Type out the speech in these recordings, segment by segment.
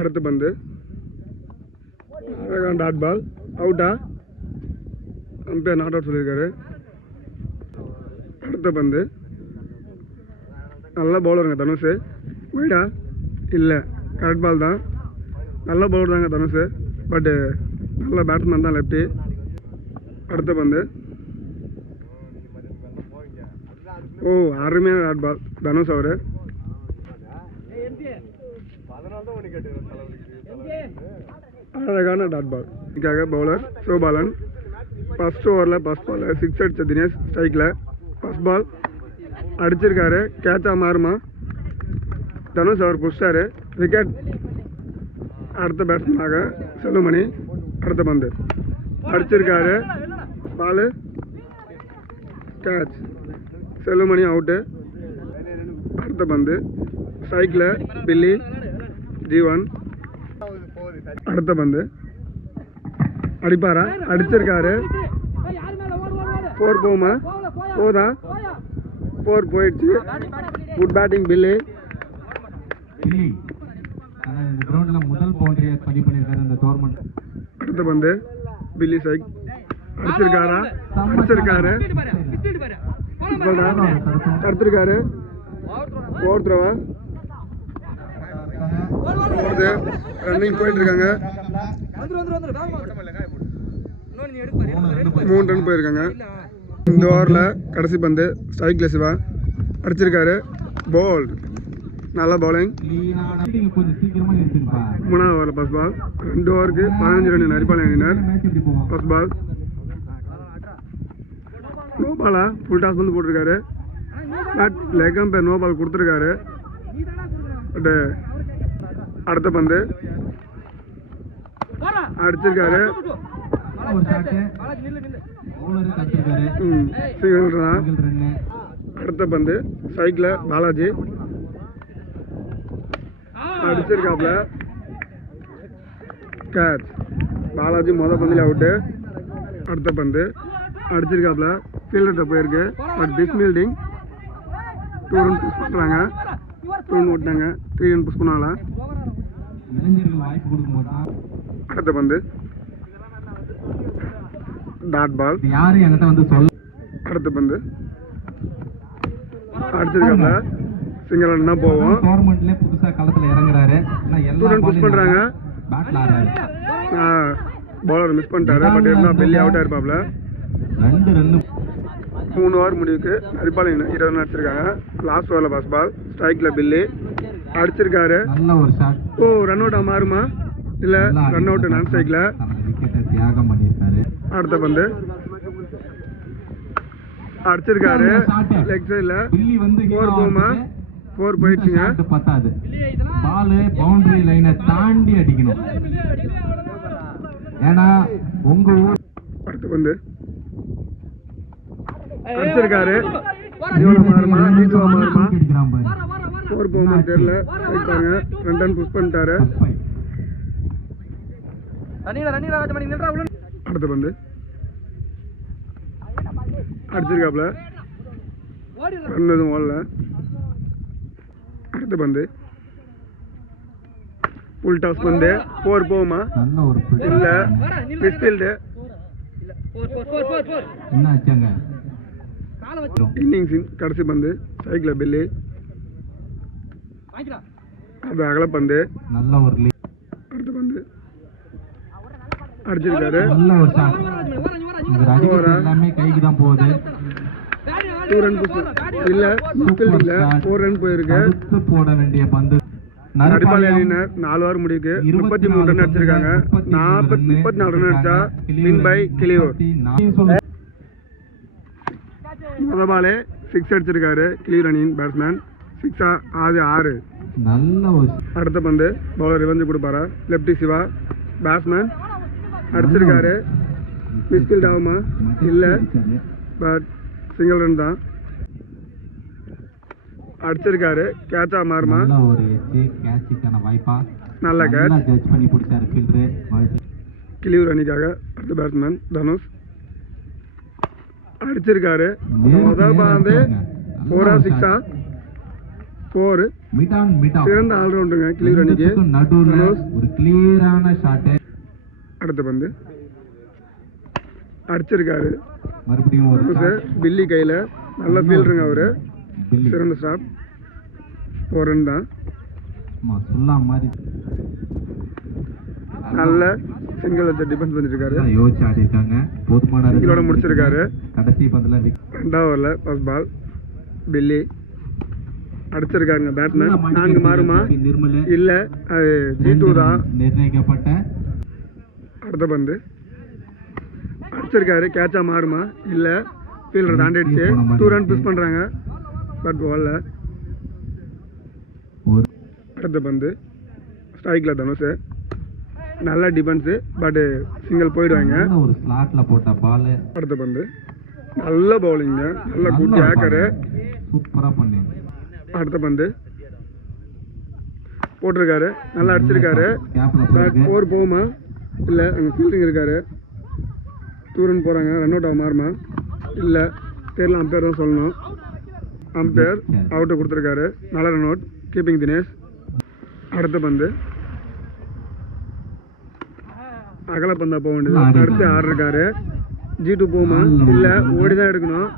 அடுத்த பந்து dot ball அவுட்டா அம்பையர் நாட் அவுட் சொல்லியிருக்காரு. அடுத்த பந்து நல்ல பவுலருங்க தனுஷ். வீடா இல்லை, கரெக்ட் பால் தான். நல்ல பவுலர் தாங்க தனுஷ், பட்டு நல்ல பேட்ஸ்மேன் தான் லெஃப்டி. அடுத்த பந்து ஓ அருமையான டாட் பால் தனுஷ் அவர். அழகான டாட் பால். இதுக்காக பவுலர் சிவபாலன். ஃபர்ஸ்ட் ஓவரில் ஃபர்ஸ்ட் பால் 6 அடிச்ச தினேஷ் ஸ்ட்ரைக்கில். ஃபர்ஸ்ட் பால் அடிச்சிருக்காரு, கேட்சா மாறுமா? தனுஷ் அவர் புஷ்டாரு, விக்கெட். அடுத்த பேட்ஸ்மேனாக செல்லுமணி. அடுத்த பந்து அடிச்சிருக்காரு, பால் கேட்ச், செல்லுமணி அவுட்டு. அடுத்த பந்து ஸ்ட்ரைக்கில் பில்லி ஜீவன். அடுத்த பந்து அடிப்பாரா? அடிச்சிருக்காரு, 4 போகுமா? போதா? 4 போயிடுச்சு. குட் பேட்டிங் பில்லி. முதல் பவுண்டரியை பதிவு பண்ணியிருக்காரு இந்த டோர்னமெண்ட். அடுத்த பந்து பில்லி சைக் அடிச்சிருக்காரா? அடிச்சிருக்காரு, தடுத்திருக்காரு. 4 த்ரோவா போடுது. ரன்னிங் போயிட்டு இருக்காங்க. 3 ரன் போயிருக்காங்க. இந்த ஓவரில் கடைசி பந்து ஸ்ட்ரைக்கில் சிவா அடிச்சிருக்காரு, போல்ட். நல்ல பவுலிங். 3வது ஓவரில் ஃபர்ஸ்ட் பால். 2 ஓவருக்கு 15 ரன் நரிப்பால் அணியினர். ஃபர்ஸ்ட் பால் நோ பாலா? ஃபுல் டாஸ் வந்து போட்டிருக்காரு, but leg umpire no ball கொடுத்துருக்காரு. பட் அடுத்த பந்து அடிச்சிருக்காரு, சிங்கிள் ரன். அடுத்த பந்து சைக்கிள் பாலாஜி அடிச்சிருக்காப்ல, கேட்ச். பாலாஜி மொதல் பந்தில் அவுட்டு. அடுத்த பந்து அடிச்சிருக்காப்ல, ஃபீல்டர்கிட்ட போயிருக்கு, பட் டிஸ்மில்டிங். 2 ரன் புஷ் பண்ணுறாங்க, 2 ரன் ஓட்டினாங்க, 3 ரன் புஷ் பண்ணால. அடுத்த பந்து டாட் பால். யாரு என்கிட்ட வந்து சொல்ல. அடுத்த பந்து அடிச்சிருக்காப்ல, சிங்கிள் ரன் தான் போவோம். டோர்னமெண்ட்ல புதுசா களத்துல இறங்குறாரு, 2 ரன் புஷ் பண்றாங்க. பேட்ல ஆடுறாரு, பவுலர் மிஸ் பண்ணிட்டாரு, பட் இருந்தா பெல்லி அவுட் ஆயிருப்பாப்ல. 2 ரன். 3 ஓவர் முடிவுக்கு நரிப்பால் 20 ரன் அடிச்சிருக்காங்க. லாஸ்ட் ஓவரில் ஃபர்ஸ்ட் பால் ஸ்ட்ரைக்ல பில்லி அடிச்சிருக்காரு. நல்ல ஒரு ஷாட். ஓ ரன் அவுட்டா மாறுமா? இல்ல, ரன் அவுட் நான் ஸ்ட்ரைக்ல. விக்கெட்டை தியாகம் பண்ணியிருக்காரு. அடுத்த பந்து அடிச்சிருக்காரு, லெக் சைட்ல. 4 போகுமா? 4 போயிடுச்சுங்க. பத்தாது, பால் பவுண்டரி லைனை தாண்டி அடிக்கணும். ஏன்னா உங்க ஊர். அடுத்த பந்து அடிச்சிருக்காரு, மாறுமா? 4 போகுமா தெரியல. போயிட்டாங்க, 2 ரன் புஷ் பண்ணிட்டாரு. அடுத்த பந்து அடிச்சிருக்காப்ல, ரன் எதுவும் ஓடல. அடுத்த பந்து ஃபுல் டாஸ் பந்து, 4 போகுமா? இல்ல, மிஸ்ஃபீல்டு. என்ன ஆச்சாங்க? இன்னிங்ஸின் கடைசி பந்து சைக்கிள பில்லி, அது அகல பந்து. நல்ல ஒரு லீட். அடுத்த பந்து அடிச்சிருக்காரு, நல்ல ஒரு ஷாட். எல்லாமே கைக்கு தான் போகுது. 2 ரன் இல்ல, மிஸ்ஃபீல்டிங்ல 4 ரன் போயிருக்கு. போட வேண்டிய பந்து. நரிப்பால் அணியினர் 4 ஓவர் முடிவுக்கு 33 ரன் அடிச்சிருக்காங்க. 34 ரன் அடிச்சா வின் பை கிளியூர். முதல் பாலே 6 அடிச்சிருக்காரு கிளியூர் அணியின் பேட்ஸ்மேன். 6 ஆது 6. நல்ல ஒரு. அடுத்த பந்து பவுலர் ரிவெஞ்ச் கொடுப்பாரா? லெப்டி சிவா பேட்ஸ்மேன் அடிச்சிருக்காரு, மிஸ்ஃபீல்ட் ஆகுமா? இல்லை, பட் சிங்கிள் ரன் தான். அடிச்சிருக்காரு, கேட்சா மாறுமா? ஒரு கேட்சுக்கான வாய்ப்பா? நல்ல கேட்ச், ஜட்ஜ் பண்ணி பிடிச்சாரு ஃபீல்டர். கிளியூர் அணிக்காக அடுத்த பேட்ஸ்மேன் தனுஷ் அடிச்சிருக்காரு. முதல் பாந்து 4 6 4 மிட் ஆன் சிறந்த ஆல்ரவுண்டுங்க கிளியூர் அணிக்கு. நடுவுல தனுஷ் ஒரு கிளியரான ஷாட். அடுத்த பந்து அடிச்சிருக்காரு. மறுபடியும் ஒரு தனுஷ் பில்லி கையில நல்ல ஃபீல்டருங்க அவரு. பில்லி சிறந்த ஸ்டாப். ஒரு ரன் தான். சொல்லா மாதிரி நல்ல சிங்கிள் வச்சு டிஃபென்ஸ் பண்ணிருக்காரு. யோசிச்சு ஆடி இருக்காங்க. போதுமான சிங்கிளோட முடிச்சிருக்காரு. கடைசி பந்துல ரெண்டாவது ஓவர்ல ஃபர்ஸ்ட் பால் பில்லி அடிச்சிருக்காருங்க. பேட்மேன் 4 மாறுமா இல்ல அது G2 தான் நிர்ணயிக்கப்பட்ட. அடுத்த பந்து அடிச்சிருக்காரு. கேட்சா மாறுமா இல்ல ஃபீல்டர் தாண்டிடுச்சு. 2 ரன் புஷ் பண்றாங்க பட் பால்ல. அடுத்த பந்து ஸ்ட்ரைக்ல தனுஷ் நல்ல டிஃபென்ஸ் பட் சிங்கிள் போயிடுவாங்க. ஒரு ஸ்லாட்ல போட்ட பால். அடுத்த பந்து நல்ல பவுலிங்க. நல்ல குட் ஏக்கரு. சூப்பரா பண்ணி. அடுத்த பந்து போட்டிருக்காரு. நல்லா அடிச்சிருக்காரு. பட் 4 போகுமா இல்ல அங்க ஃபீல்டிங் இருக்காரு. 2 ரன் போறாங்க. ரன் அவுட் ஆக மாறுமா இல்ல தெரியல. அம்பையர் தான் சொல்லணும். அம்பையர் அவுட்டு கொடுத்துருக்காரு. நல்ல ரன் அவுட். கீப்பிங் தினேஷ். அடுத்த பந்து அகல பந்தா போக வேண்டியது. அடுத்து ஆடுறாரு. G2 போகுமா இல்ல ஓடிதான் எடுக்கணும்.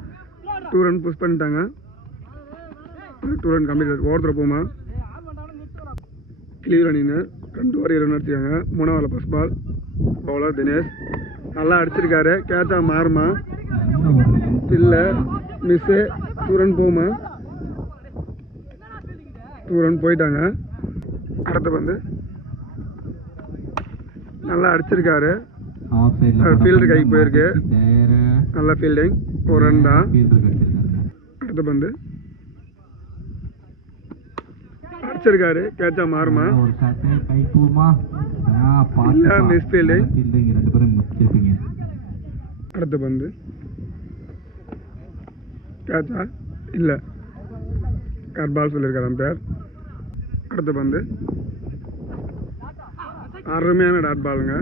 2 ரன் புஷ் பண்ணிட்டாங்க. 2 ரன் கம்ப்ளீட். ஓவர்த்ரோ போகுமா கிளியூர் அணின்னு 2 ஓவர் 20 ரன் அடிச்சிருக்காங்க. 3வது ஓவர்ல ஃபர்ஸ்ட் பால். பவுலர் தினேஷ் நல்லா அடிச்சிருக்காரு. கேட்சா மாறுமா இல்ல மிஸ். 2 ரன் போகுமா 2 ரன் போயிட்டாங்க. அடுத்த பந்து நல்லா அடிச்சிருக்காரு. ஃபீல்டர் கைக்கு போயிருக்கு. நல்ல ஃபீல்டிங். 1 ரன் தான். அடுத்த பந்து அடிச்சிருக்காரு. கேட்சா மாறுமா மிஸ் ஃபீல்டிங். அடுத்த பந்து கேட்சா இல்ல கட் பால் சொல்லியிருக்காரு அம்பையர். அடுத்த பந்து அருமையான டாட் பாலுங்க.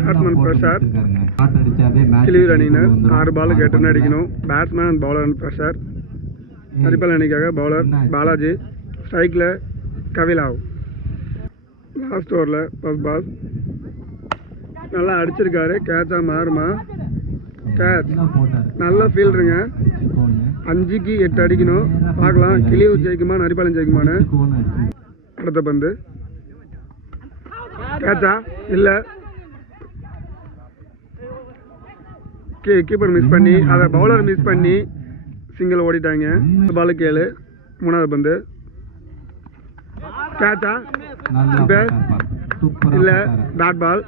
Batsman pressure. கிளியூர் அணியினர் 6 பாலுக்கு 8 ரன் அடிக்கணும். Batsman and bowler and pressure. அரிப்பால் அணிக்காக பவுலர் பாலாஜி. ஸ்ட்ரைக்கில் கவிலாவ். லாஸ்ட் ஓவரில் ஃபர்ஸ்ட் பால் நல்லா அடிச்சிருக்காரு. கேட்சா மாறுமா கேட்ச். நல்ல ஃபீல்டருங்க. 5க்கு 8 அடிக்கணும். பார்க்கலாம் கிளியூர் ஜெயிக்குமா நரிப்பாளையம் ஜெயிக்குமான்னு. அடுத்த பந்து கேட்சா இல்ல கீப்பர் மிஸ் பண்ணி அதை பவுலர் மிஸ் பண்ணி சிங்கிள் ஓடிட்டாங்க. பாலுக்கு 7. 3வது பந்து கேட்சா இல்ல டாட் பால்.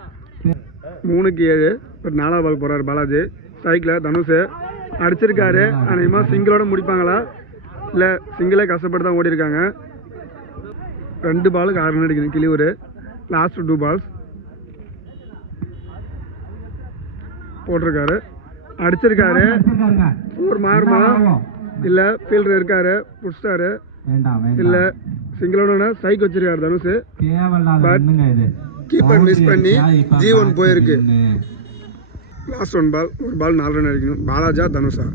3க்கு 7. பட் 4வது பால் போறாரு பாலாஜி. ஸ்ட்ரைக்ல தனுஷ் அடிச்சிருக்காரு. அநேகமா சிங்கிளோட முடிப்பாங்களா இல்ல சிங்கிளே கஷ்டப்பட்டு தான் ஓடி இருக்காங்க. 2 பாலுக்கு 6 ரன் அடிக்கணும் கிளியூர். லாஸ்ட் 2 பால்ஸ் போட்டிருக்காரு. அடிச்சிருக்காரு. 4 மாறுமா இல்ல ஃபீல்டர் இருக்காரு புடிச்சாரு இல்ல சிங்கிளோட ஸ்ட்ரைக் வச்சிருக்காரு தனுஷ். பட் கீப்பர் மிஸ் பண்ணி G1 போயிருக்கு. லாஸ்ட் 1 பால். 1 பால் 4 ரன் அடிக்கணும். பாலாஜா தனுஷா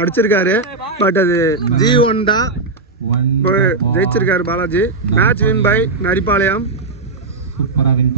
அடிச்சிருக்காரு. பட் அது G1 தான் ஜெயிச்சிருக்காரு பாலாஜி. Match win by நரிப்பாளையம்.